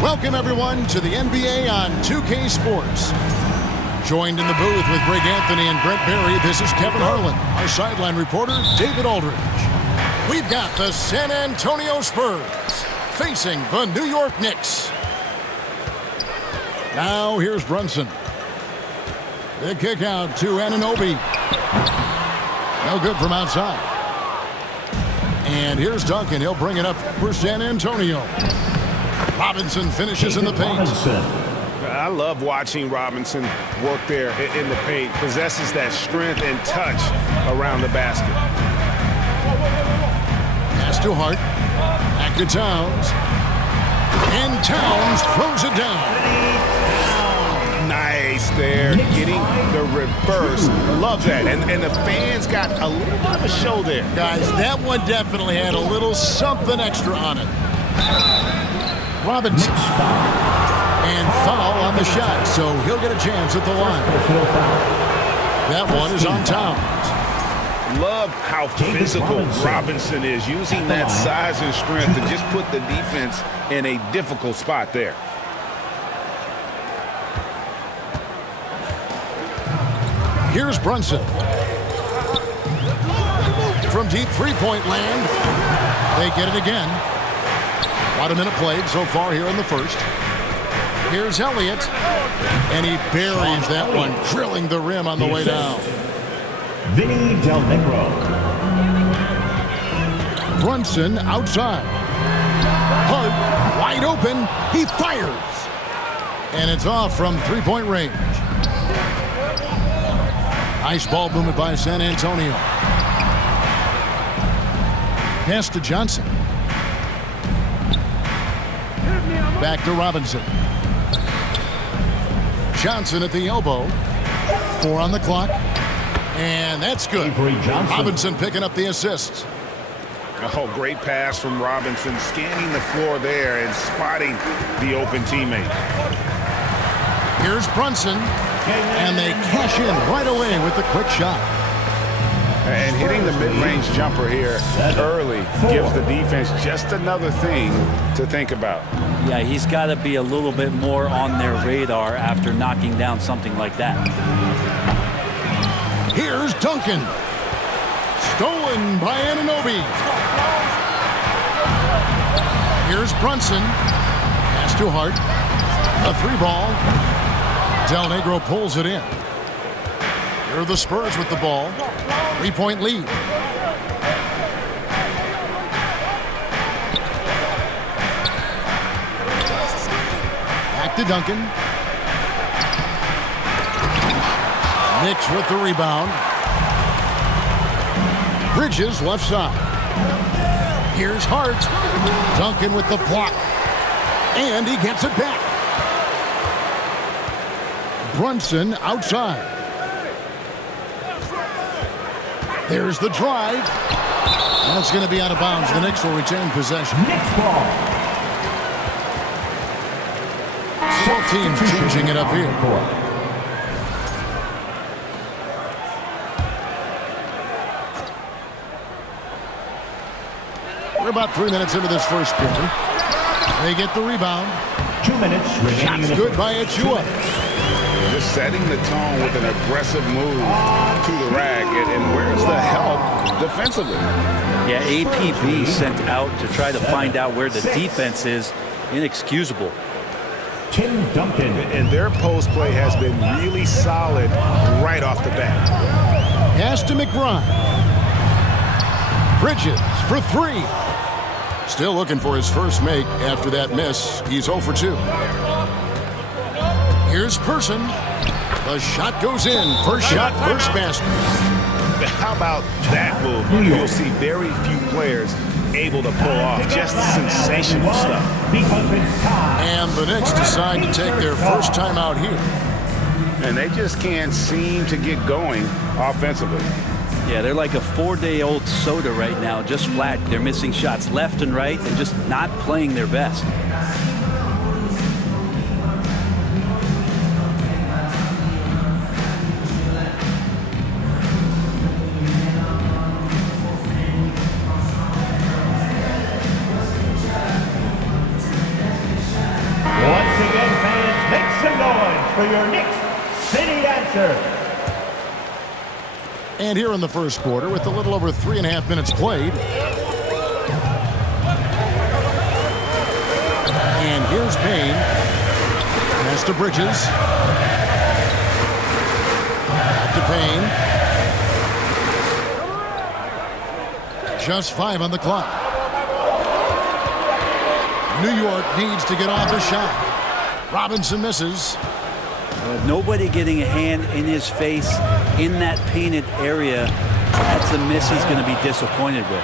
Welcome, everyone, to the NBA on 2K Sports. Joined in the booth with Greg Anthony and Brent Barry, this is Kevin Harlan. Our sideline reporter, David Aldridge. We've got the San Antonio Spurs facing the New York Knicks. Now here's Brunson. The kick out to Anunoby. No good from outside. And here's Duncan. He'll bring it up for San Antonio. Robinson finishes in the paint. I love watching Robinson work there in the paint. Possesses that strength and touch around the basket. Pass to Hart. Back to Towns. And Towns throws it down. Nice there. Getting the reverse. Love that. And the fans got a little bit of a show there. Guys, that one definitely had a little something extra on it. Robinson. And foul on the shot, so he'll get a chance at the line. That one is on Towns. Love how physical Robinson is, using that size and strength to just put the defense in a difficult spot there. Here's Brunson. From deep three-point land, they get it again. About a minute played so far here in the first. Here's Elliott, and he buries that one, drilling the rim on the way down. Vinny Del Negro. Brunson outside. Hart wide open. He fires. And it's off from three-point range. Nice ball movement by San Antonio. Pass to Johnson. Back to Robinson. Johnson at the elbow. 4 on the clock. And that's good. Robinson picking up the assist. Oh, great pass from Robinson. Scanning the floor there and spotting the open teammate. Here's Brunson. And they cash in right away with the quick shot. And hitting the mid-range jumper here early gives the defense just another thing to think about. Yeah, he's got to be a little bit more on their radar after knocking down something like that. Here's Duncan. Stolen by Anunoby. Here's Brunson. Pass to Hart. A three ball. Del Negro pulls it in. Here are the Spurs with the ball. 3-point lead. Back to Duncan. Knicks with the rebound. Bridges left side. Here's Hart. Duncan with the block. And he gets it back. Brunson outside. There's the drive. And it's going to be out of bounds. The Knicks will retain possession. Knicks ball. Both teams changing it up here. We're about 3 minutes into this first quarter. They get the rebound. 2 minutes. Shot's good by Achua. Just setting the tone with an aggressive move to the rack. And where's the help defensively? Yeah, APB sent out to try to find out where the defense is. Inexcusable. Tim Duncan. And their post play has been really solid right off the bat. Pass to McBride. Bridges for 3. Still looking for his first make after that miss. He's 0 for 2. Here's Person. The shot goes in. First shot, first basket. How about that move? You'll see very few players able to pull off just sensational stuff. And the Knicks decide to take their first time out here. And they just can't seem to get going offensively. Yeah, they're like a 4-day-old soda right now, just flat. They're missing shots left and right and just not playing their best. for your Knicks, City Dancer. And here in the first quarter, with a little over 3.5 minutes played. And here's Payne. Pass to Bridges. Back to Payne. Just 5 on the clock. New York needs to get off a shot. Robinson misses. Nobody getting a hand in his face in that painted area. That's a miss he's going to be disappointed with.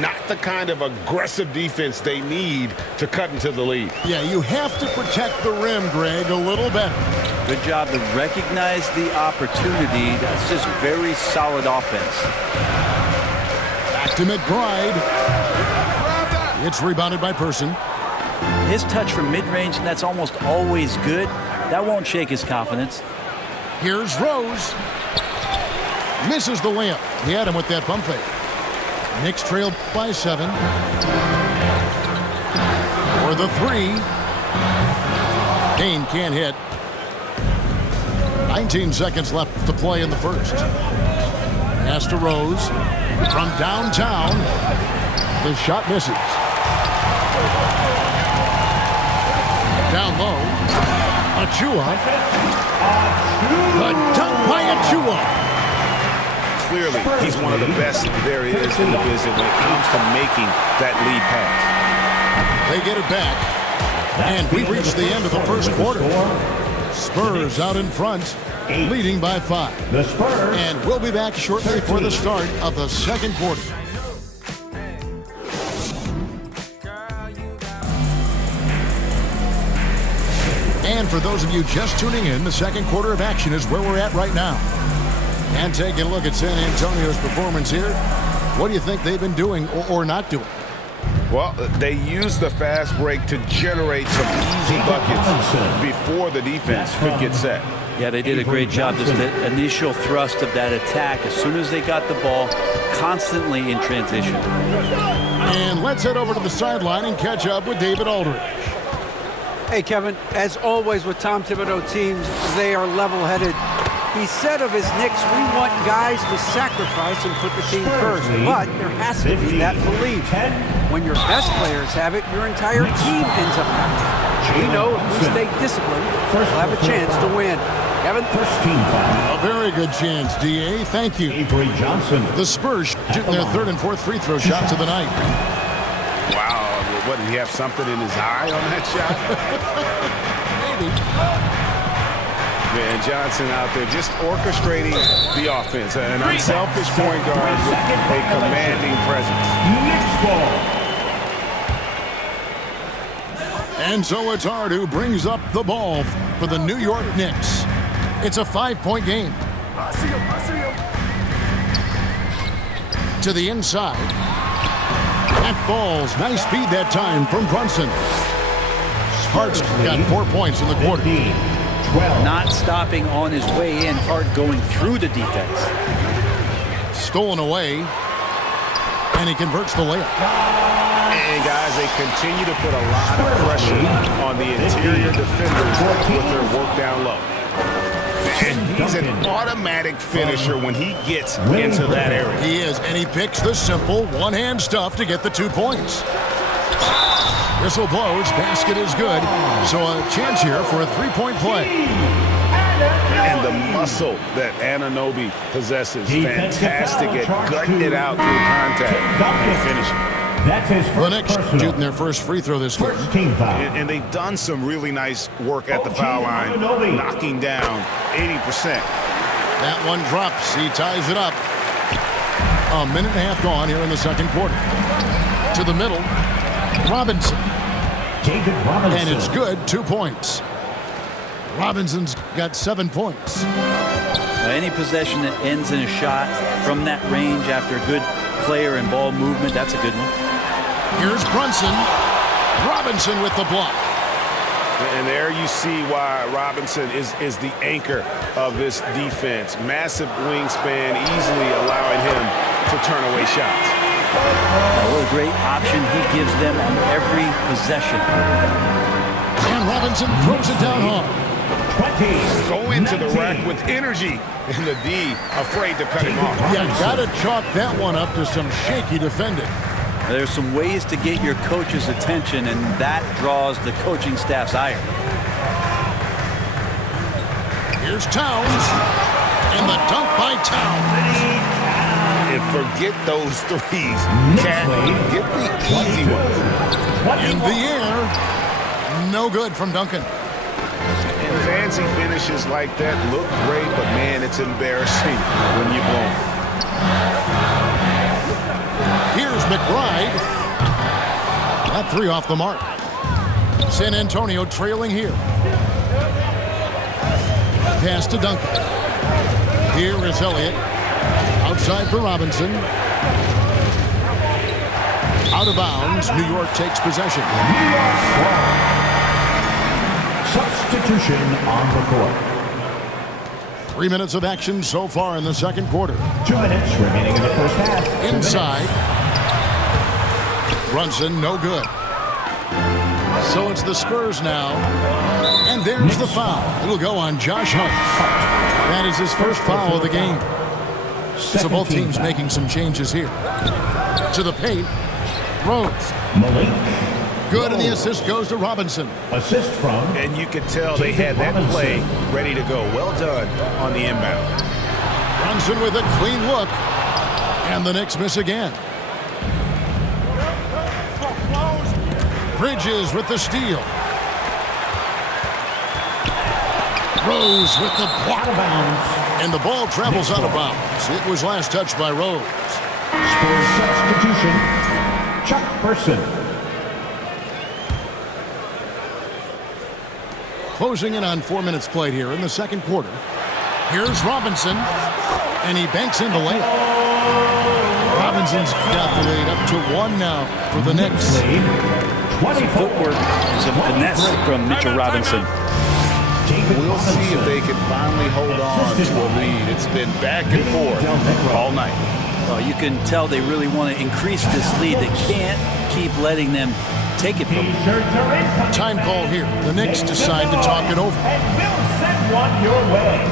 Not the kind of aggressive defense they need to cut into the lead. Yeah, you have to protect the rim, Greg, a little better. Good job to recognize the opportunity. That's just very solid offense. Back to McBride. It's rebounded by Person. His touch from mid-range, that's almost always good. That won't shake his confidence. Here's Rose. Misses the layup. He had him with that pump fake. Knicks trailed by 7. For the 3. Kane can't hit. 19 seconds left to play in the first. Pass to Rose. From downtown. The shot misses. Down low. Achua. The dunk by Achua. Clearly, he's one of the best there is in the business when it comes to making that lead pass. They get it back. And we reach the end of the first quarter. Spurs out in front, leading by 5. The Spurs. And we'll be back shortly for the start of the second quarter. And for those of you just tuning in, the second quarter of action is where we're at right now. And taking a look at San Antonio's performance here, what do you think they've been doing or not doing? Well, they used the fast break to generate some easy buckets before the defense could get set. Yeah, they did a great job. Just the initial thrust of that attack, as soon as they got the ball, constantly in transition. And let's head over to the sideline and catch up with David Aldridge. Hey, Kevin, as always with Tom Thibodeau teams, they are level-headed. He said of his Knicks, we want guys to sacrifice and put the team first, but there has to be that belief. When your best players have it, your entire team ends up having it. We know if we stay disciplined, we'll have a chance to win. Kevin? First team foul. A very good chance, D.A. Thank you. Avery Johnson. The Spurs shooting their third and fourth free throw shots of the night. Wow, what, did he have something in his eye on that shot? Maybe. And Johnson out there just orchestrating the offense. An unselfish point guard with a commanding presence. Knicks ball. And so it's Hart who brings up the ball for the New York Knicks. It's a 5-point game. To the inside. That falls. Nice speed that time from Brunson. Hart's got 4 points in the quarter. 12. Not stopping on his way in, Hart going through the defense. Stolen away. And he converts the layup. And guys, they continue to put a lot of pressure on the interior defenders with their work down low. And he's an automatic finisher when he gets into that area. He is, and he picks the simple one-hand stuff to get the 2 points. Whistle blows, basket is good. So a chance here for a 3-point play. And the muscle that Anunoby possesses, fantastic at gutting it out through contact and finishing. That's his The first Knicks personal. shooting their first free throw this game. First team foul. And they've done some really nice work at the foul line, knocking down 80%. That one drops. He ties it up. A minute and a half gone here in the second quarter. To the middle. Robinson. David Robinson. And it's good. 2 points. Robinson's got 7 points. Any possession that ends in a shot from that range after good player and ball movement, that's a good one. Here's Brunson. Robinson with the block. And there you see why Robinson is the anchor of this defense. Massive wingspan, easily allowing him to turn away shots. What a great option he gives them on every possession. And Robinson throws it down hard. 20. Go into the 19. rack with energy, and the D afraid to cut him off. Yeah, got to chalk that one up to some shaky defending. There's some ways to get your coach's attention, and that draws the coaching staff's ire. Here's Towns, and the dunk by Towns. And forget those threes. Cat, get the easy one. In the air, no good from Duncan. And fancy finishes like that look great, but man, it's embarrassing when you blow them. Here's McBride. That three off the mark. San Antonio trailing here. Pass to Duncan. Here is Elliott. Outside for Robinson. Out of bounds. New York takes possession. Substitution on the court. 3 minutes of action so far in the second quarter. 2 minutes remaining in the first half. 2 minutes. Inside. Brunson, no good. So it's the Spurs now. And there's the foul. It'll go on Josh Hart. That is his first foul of the game. So both teams making some changes here. To the paint. Rose. Malik. Good, and the assist goes to Robinson. Assist from. And you could tell they had that play ready to go. Well done on the inbound. Brunson with a clean look. And the Knicks miss again. Bridges with the steal. Rose with the block. And the ball travels out of bounds. It was last touched by Rose. Spurs substitution. Chuck Person. Closing in on 4 minutes played here in the second quarter. Here's Robinson. And he banks in the layup. Robinson's got the lead up to 1 now for the Knicks. Footwork is a finesse from Mitchell Robinson. We'll see if they can finally hold on to a lead. It's been back and forth all night. Well, you can tell they really want to increase this lead. They can't keep letting them take it from them. Time call here. The Knicks decide to talk it over. And we'll send one your way.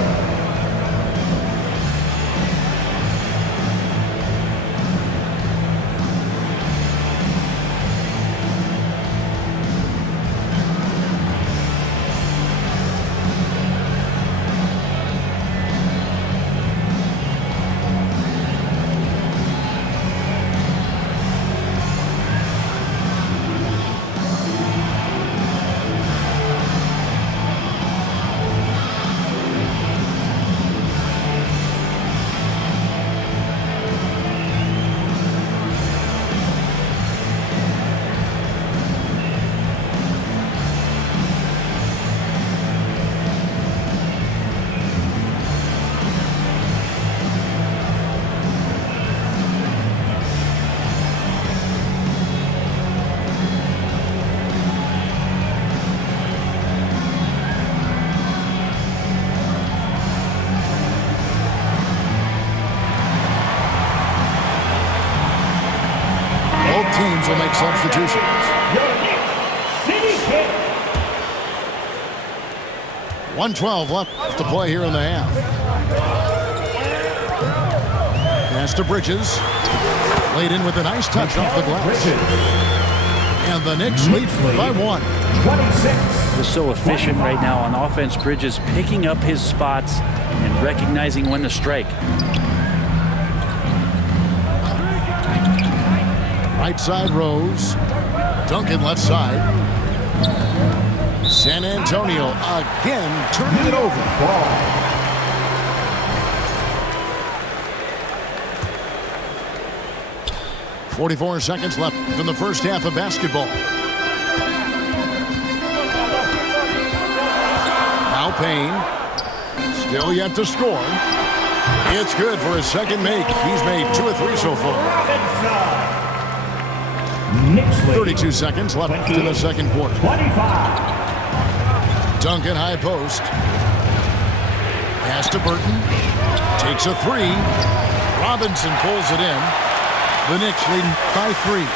Teams will make substitutions. Your Knicks City Kick. 1:12 left to play here in the half. Pass to Bridges. Laid in with a nice touch off the glass. And the Knicks lead by 1. 26. He's so efficient right now on offense. Bridges picking up his spots and recognizing when to strike. Right side, Rose. Duncan left side. San Antonio again turning it over. 44 seconds left in the first half of basketball. Now Payne. Still yet to score. It's good for his second make. He's made 2 or 3 so far. 32 seconds left in the second quarter. 25. Duncan high post. Pass to Burton. Takes a 3. Robinson pulls it in. The Knicks leading by 3.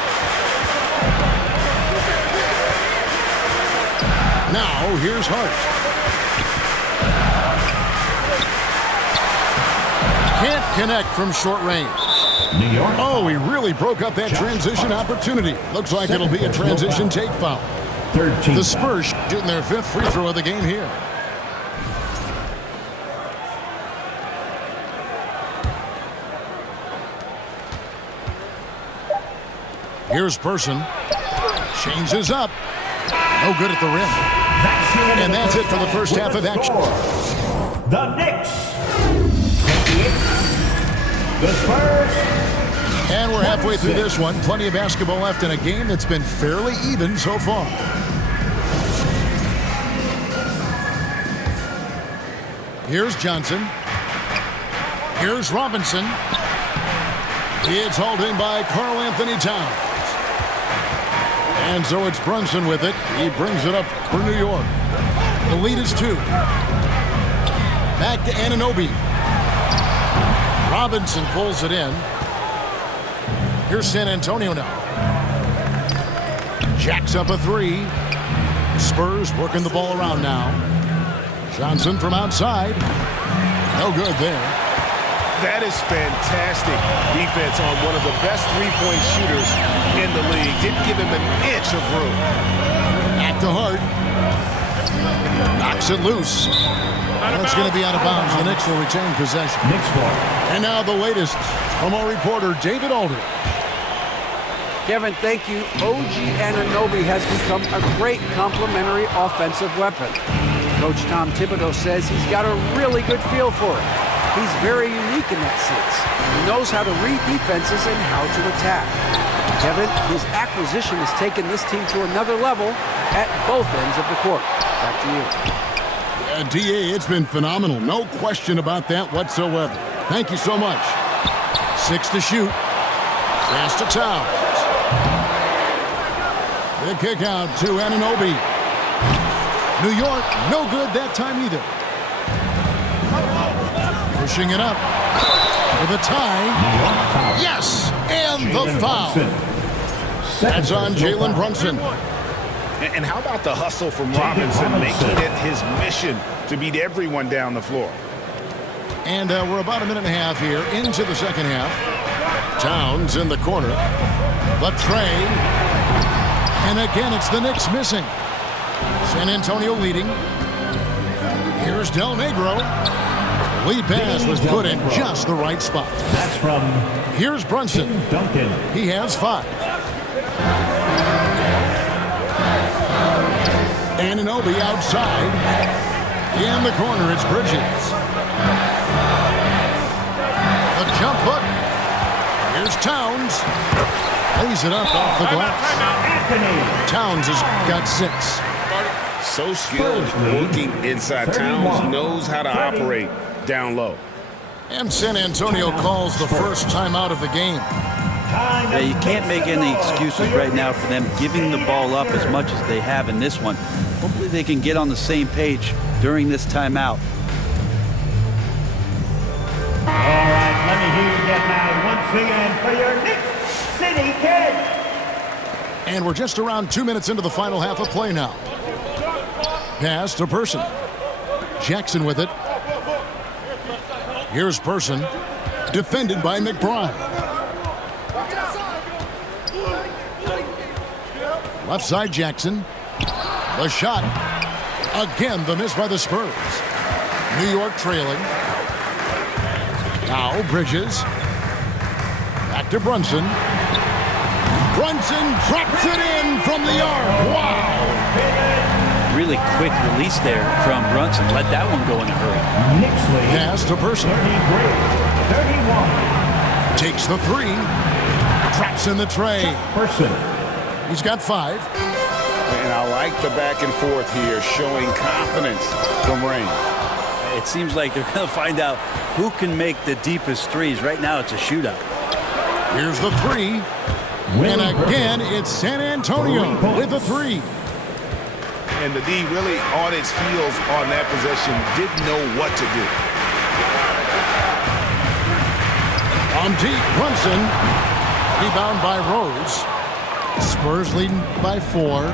Now here's Hart. connect from short range. New York. Oh, he really broke up that transition opportunity. Looks like it'll be a transition take foul. Third team The foul. Spurs shooting their 5th free throw of the game here. Here's Person. Changes up. No good at the rim. And that's it for the first half of action. The Knicks. 58. The Spurs. And we're halfway through this one. Plenty of basketball left in a game that's been fairly even so far. Here's Johnson. Here's Robinson. It's hauled in by Karl Anthony Towns. And so it's Brunson with it. He brings it up for New York. The lead is 2. Back to Anunoby. Robinson pulls it in. Here's San Antonio now. Jacks up a 3. Spurs working the ball around now. Johnson from outside. No good there. That is fantastic defense on one of the best three-point shooters in the league. Didn't give him an inch of room. Back to Hart. Knocks it loose. That's going to be out of bounds. The Knicks will retain possession. Knicks ball. And now the latest from our reporter, David Aldridge. Kevin, thank you. OG Anunoby has become a great complementary offensive weapon. Coach Tom Thibodeau says he's got a really good feel for it. He's very unique in that sense. He knows how to read defenses and how to attack. Kevin, his acquisition has taken this team to another level at both ends of the court. Back to you. DA, it's been phenomenal. No question about that whatsoever. Thank you so much. 6 to shoot. Pass to Towns. The kick out to Anunoby. New York, no good that time either. Pushing it up for the tie. Yes, and the foul. That's on Jalen Brunson. And how about the hustle from Robinson, making it his mission to beat everyone down the floor? And we're about a minute and a half here into the second half. Towns in the corner. The tray. And again, it's the Knicks missing. San Antonio leading. Here's Del Negro. The lead pass was put in just the right spot. That's from Here's Brunson. Duncan. He has 5. Anunoby outside. In the corner, it's Bridges. The jump hook. Here's Towns. Lays it up off the glass. Towns has got 6. So skilled working inside. Towns knows how to operate down low. And San Antonio calls the first timeout of the game. Yeah, you can't make any excuses right now for them giving the ball up as much as they have in this one. Hopefully they can get on the same page during this timeout. All right, let me hear you get loud once again for your Knicks City Kid. And we're just around 2 minutes into the final half of play now. Pass to Person. Jackson with it. Here's Person. Defended by McBride. Left side Jackson. The shot. Again, the miss by the Spurs. New York trailing. Now Bridges. Back to Brunson. Brunson drops it in from the arc. Wow. Really quick release there from Brunson. Let that one go in a hurry. Knicks lead. Pass to Person. 33-31. Takes the 3. Traps in the tray. Person. He's got 5. And I like the back and forth here, showing confidence from Rain. It seems like they're going to find out who can make the deepest threes. Right now, it's a shootout. Here's the 3. And again, it's San Antonio with a 3. And the D really on its heels on that possession, didn't know what to do. On deep, Brunson. Rebound by Rose. Spurs leading by 4.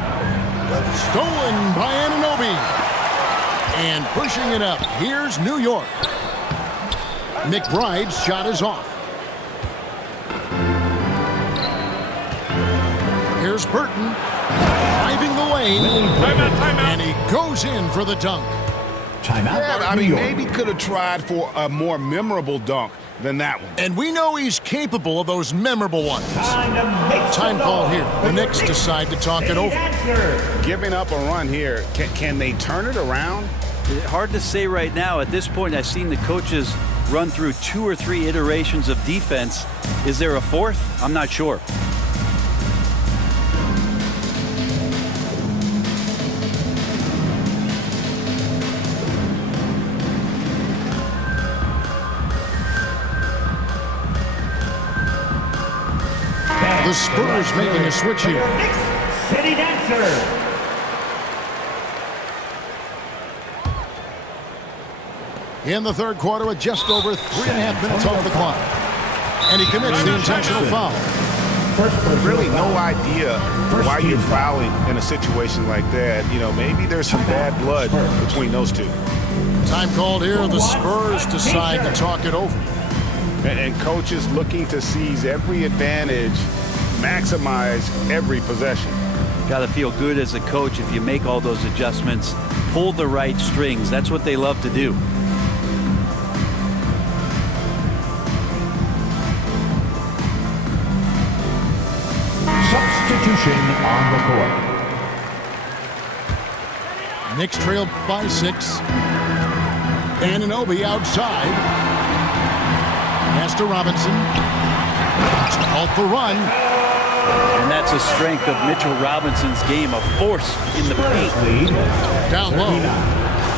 Stolen by Anunoby. And pushing it up. Here's New York. McBride's shot is off. Here's Burton, driving the lane, and he goes in for the dunk. Yeah, I mean, maybe could have tried for a more memorable dunk than that one. And we know he's capable of those memorable ones. Time call here. The Knicks decide to talk it over. Giving up a run here, can they turn it around? Hard to say right now. At this point, I've seen the coaches run through 2 or 3 iterations of defense. Is there a fourth? I'm not sure. The Spurs making a switch here. Knicks City Dancer. In the third quarter with just over 3.5 minutes off the clock. And he commits the intentional foul. Really no idea why you're fouling in a situation like that. You know, maybe there's some bad blood between those two. Time called here. The Spurs decide to talk it over. And coaches looking to seize every advantage, maximize every possession. Got to feel good as a coach if you make all those adjustments, pull the right strings. That's what they love to do. Substitution on the court. Knicks trailed by 6. Anunoby outside. Pass to Robinson. Off the run. And that's a strength of Mitchell Robinson's game, a force in the paint. Down low.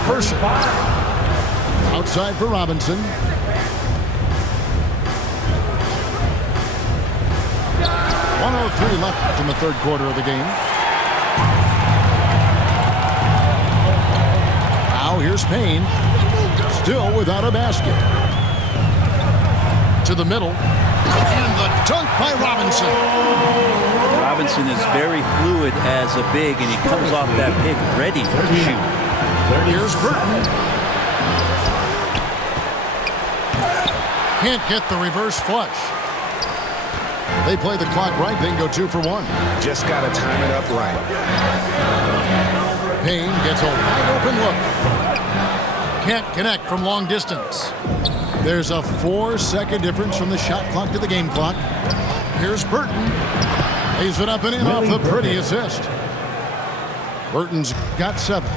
Person. Outside for Robinson. .103 left in the third quarter of the game. Now here's Payne. Still without a basket. To the middle. And the dunk by Robinson. Robinson is very fluid as a big, and he comes off that pick ready to shoot. Here's Burton. Can't get the reverse flush. They play the clock right, then go 2 for 1. Just got to time it up right. Payne gets a wide open look. Can't connect from long distance. There's a 4-second difference from the shot clock to the game clock. Here's Burton. Lays it up and in off the pretty assist. Burton's got 7.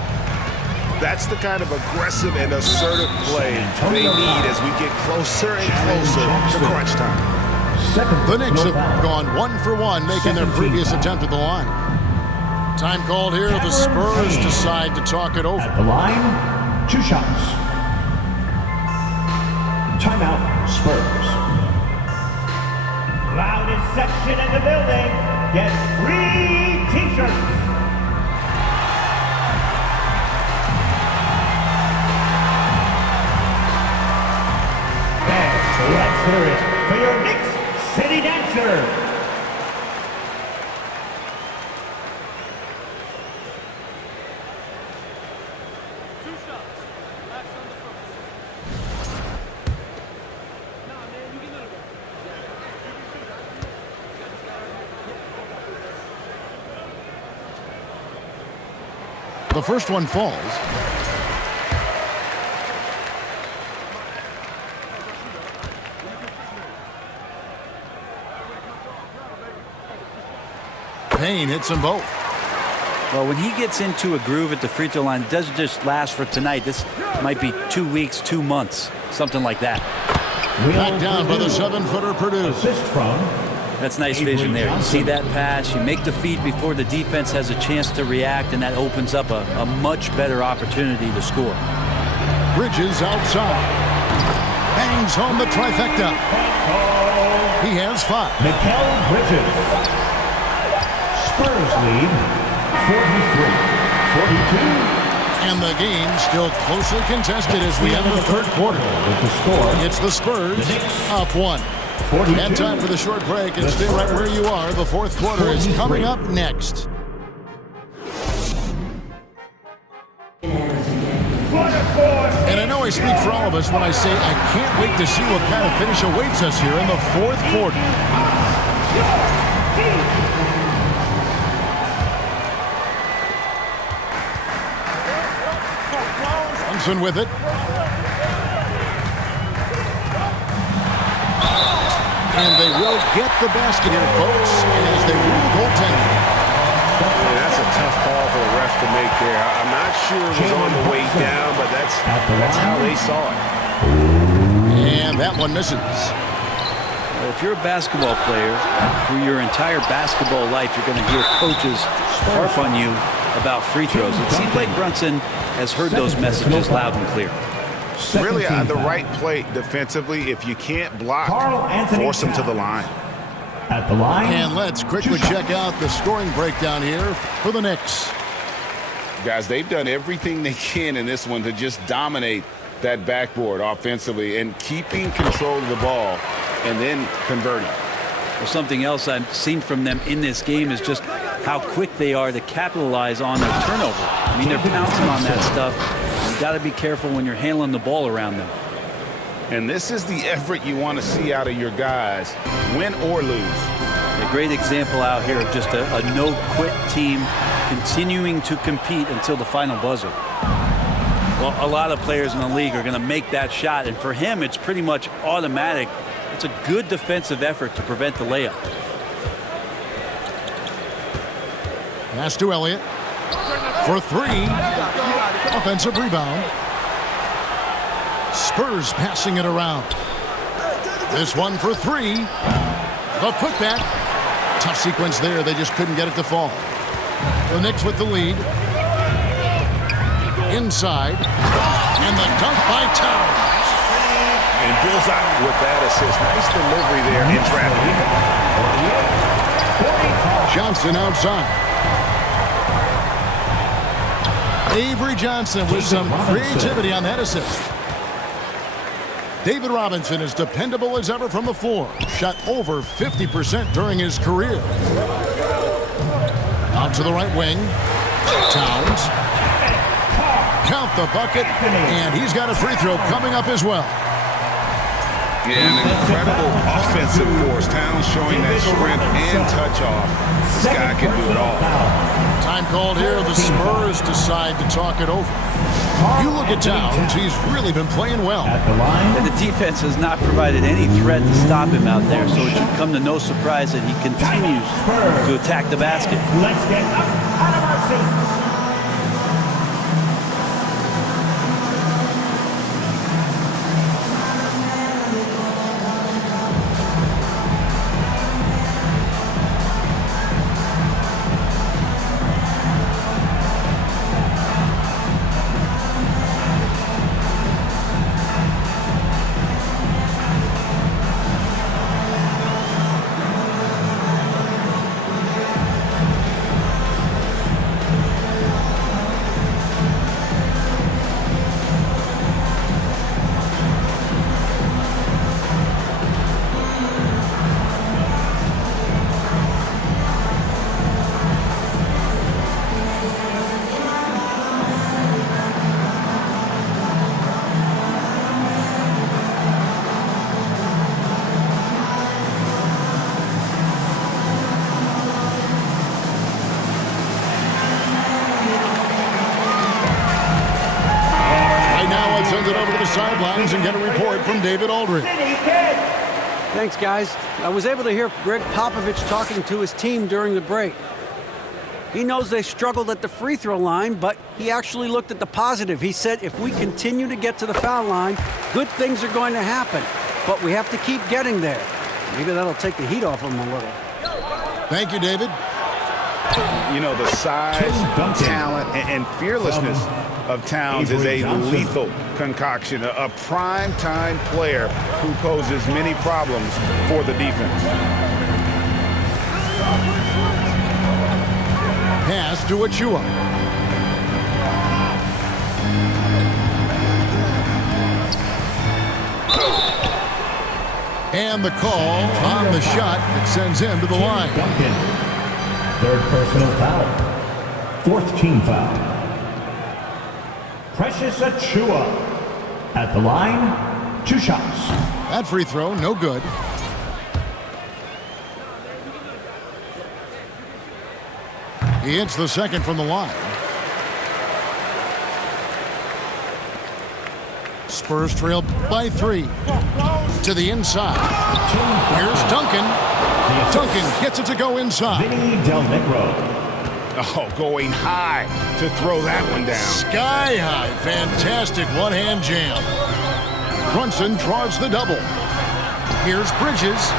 That's the kind of aggressive and assertive play they need as we get closer and closer to crunch time. The Knicks have gone 1 for 1, making their previous attempt at the line. Time called here. The Spurs decide to talk it over. At the line, 2 shots. Timeout, Spurs. Loudest section in the building gets free T-shirts. Let's hear it for your Knicks City Dancer. The first one falls. Payne hits them both. Well, when he gets into a groove at the free throw line, it doesn't just last for tonight. This might be 2 weeks, 2 months, something like that. Back down by the 7-footer Purdue. Assist from. That's nice vision there. You see that pass, you make the feed before the defense has a chance to react, and that opens up a much better opportunity to score. Bridges outside. Bangs home the trifecta. He has 5. Mikal Bridges. Spurs lead 43-42. And the game still closely contested as we enter the third quarter. With the score, It's the Spurs up 1. 42. And time for the short break, and stay right where you are. The fourth quarter is coming up next. And I know I speak for all of us when I say I can't wait to see what kind of finish awaits us here in the fourth quarter. Johnson with it. And they will get the basket here, folks, as they rule goaltending. That's a tough call for the ref to make there. I'm not sure it was on the way down, but that's how they saw it. And that one misses. Well, if you're a basketball player, through your entire basketball life, you're going to hear coaches harp on you about free throws. It seems like Brunson has heard those messages loud and clear. Really on the right play defensively. If you can't block, force them to the line. At the line. And let's quickly check out the scoring breakdown here for the Knicks. Guys, they've done everything they can in this one to just dominate that backboard offensively and keeping control of the ball and then converting. Well, something else I've seen from them in this game is just how quick they are to capitalize on their turnover. I mean, they're pouncing on that stuff. You've got to be careful when you're handling the ball around them. And this is the effort you want to see out of your guys, win or lose. A great example out here of just a no-quit team continuing to compete until the final buzzer. Well, a lot of players in the league are going to make that shot, and for him, it's pretty much automatic. It's a good defensive effort to prevent the layup. Pass to Elliott for three. Offensive rebound. Spurs passing it around. This one for three. The putback. Tough sequence there. They just couldn't get it to fall. The Knicks with the lead. Inside. And the dunk by Towns. And bullseye with that assist. Nice delivery there in traffic. Johnson outside. Avery Johnson with some creativity on that assist. David Robinson is dependable as ever from the floor. Shot over 50% during his career. Out to the right wing. Towns. Count the bucket. And he's got a free throw coming up as well. Yeah, an incredible offensive force. Towns showing that strength and touch off. This guy can do it all. Time called here. The Spurs decide to talk it over. You look at Towns, he's really been playing well. At the line. And the defense has not provided any threat to stop him out there, so it should come to no surprise that he continues to attack the basket. Let's get up out of our seats. Sidelines and get a report from David Aldridge. Thanks, guys. I was able to hear Greg Popovich talking to his team during the break. He knows they struggled at the free throw line, but he actually looked at the positive. He said, if we continue to get to the foul line, good things are going to happen, but we have to keep getting there. Maybe that'll take the heat off them a little. Thank you, David. You know, the size, talent, and fearlessness of Towns is a lethal concoction, a prime-time player who poses many problems for the defense. Pass to Achua. And the call on the shot that sends him to the line. Third personal foul. Fourth team foul. Precious Achua. At the line, 2 shots. That free throw, no good. He hits the second from the line. Spurs trail by 3. To the inside. Here's Duncan. Duncan gets it to go inside. Vinny Del Negro. Oh, going high to throw that one down. Sky high. Fantastic one-hand jam. Brunson draws the double. Here's Bridges.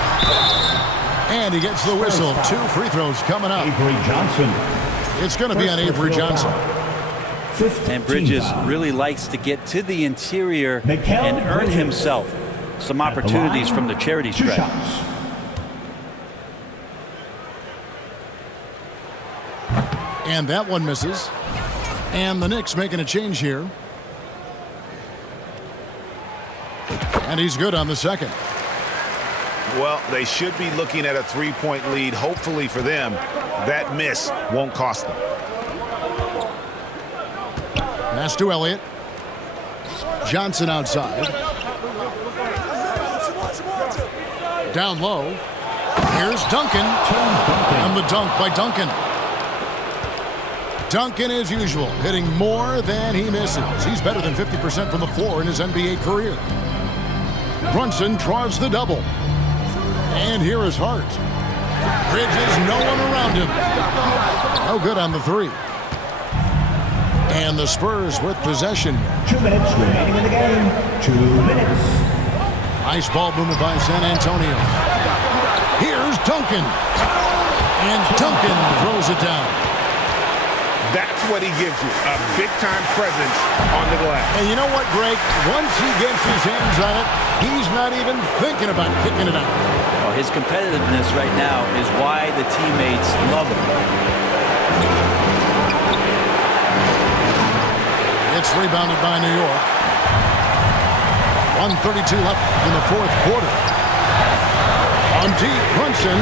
And he gets the whistle. 2 free throws coming up. Avery Johnson. It's going to be on Avery Johnson. And Bridges really likes to get to the interior and earn himself some opportunities from the charity 2 stripe. shots. And that one misses. And the Knicks making a change here. And he's good on the second. Well, they should be looking at a 3-point lead. Hopefully for them, that miss won't cost them. Pass to Elliott. Johnson outside. Down low. Here's Duncan. And the dunk by Duncan. Duncan, as usual, hitting more than he misses. He's better than 50% from the floor in his NBA career. Brunson draws the double. And here is Hart. Bridges, no one around him. No good on the 3. And the Spurs with possession. 2 minutes remaining in the game. 2 minutes. Nice ball movement by San Antonio. Here's Duncan. And Duncan throws it down. That's what he gives you, a big-time presence on the glass. And you know what, Greg? Once he gets his hands on it, he's not even thinking about kicking it out. Well, his competitiveness right now is why the teammates love him. It's rebounded by New York. 1:32 left in the 4th quarter. On deep, Brunson.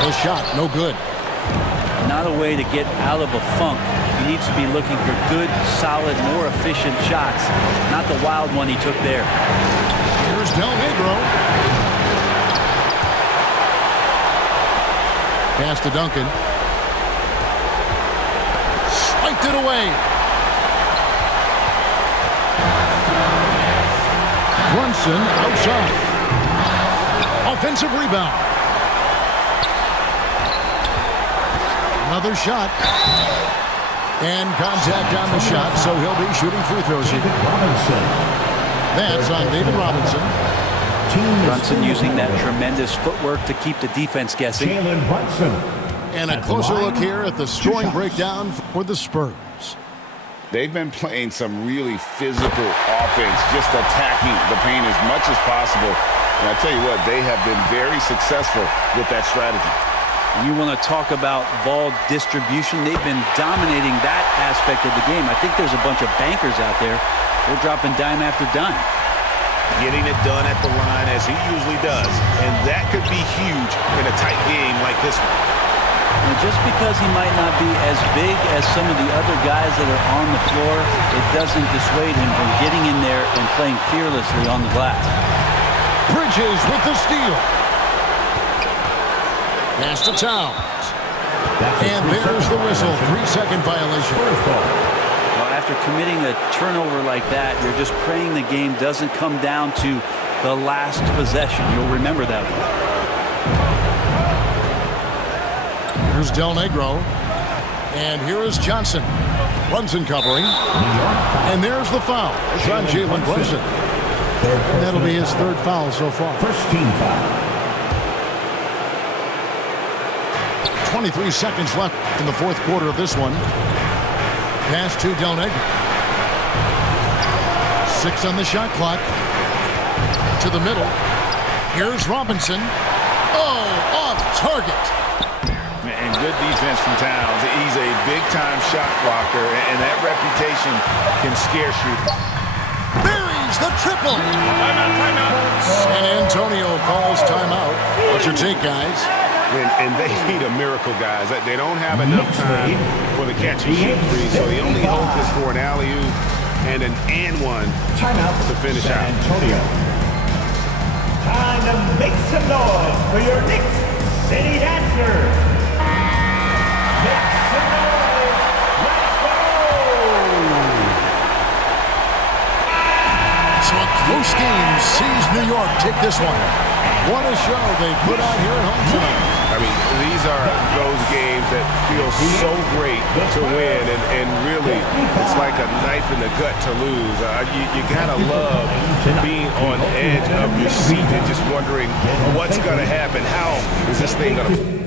The shot, no good. Not a way to get out of a funk. He needs to be looking for good, solid, more efficient shots. Not the wild one he took there. Here's Del Negro. Pass to Duncan. Swiped it away. Brunson outside. Offensive rebound. Another shot. And contact on the shot, so he'll be shooting free throws here. That's on David Robinson. Brunson using that tremendous footwork to keep the defense guessing. Jalen Brunson. And a closer look here at the scoring breakdown for the Spurs. They've been playing some really physical offense, just attacking the paint as much as possible. And I tell you what, they have been very successful with that strategy. You want to talk about ball distribution. They've been dominating that aspect of the game. I think there's a bunch of bankers out there. They're dropping dime after dime. Getting it done at the line as he usually does. And that could be huge in a tight game like this one. And just because he might not be as big as some of the other guys that are on the floor, it doesn't dissuade him from getting in there and playing fearlessly on the glass. Bridges with the steal. Pass to Towns. And there's the whistle. 3-second violation. Well, after committing a turnover like that, you're just praying the game doesn't come down to the last possession. You'll remember that one. Here's Del Negro. And here is Johnson. Brunson covering. And there's the foul. It's on Jalen Brunson. And that'll be his 3rd foul so far. First team foul. 23 seconds left in the 4th quarter of this one. Pass to Del Negro. 6 on the shot clock. To the middle. Here's Robinson. Oh, off target. And good defense from Towns. He's a big-time shot blocker, and that reputation can scare shooters. Buries the triple. Timeout. San Antonio calls timeout. What's your take, guys? And they need a miracle, guys. They don't have enough time for the catch and shoot three, so the only hope is for an alley-oop and an and one Timeout to finish San out. Antonio. Time to make some noise for your Knicks City Dancers. Make some noise. Let's go. So a close game sees New York take this one. What a show they put out here at home tonight. I mean, these are those games that feel so great to win, and really, it's like a knife in the gut to lose. You gotta love being on the edge of your seat and just wondering what's gonna happen. How is this thing gonna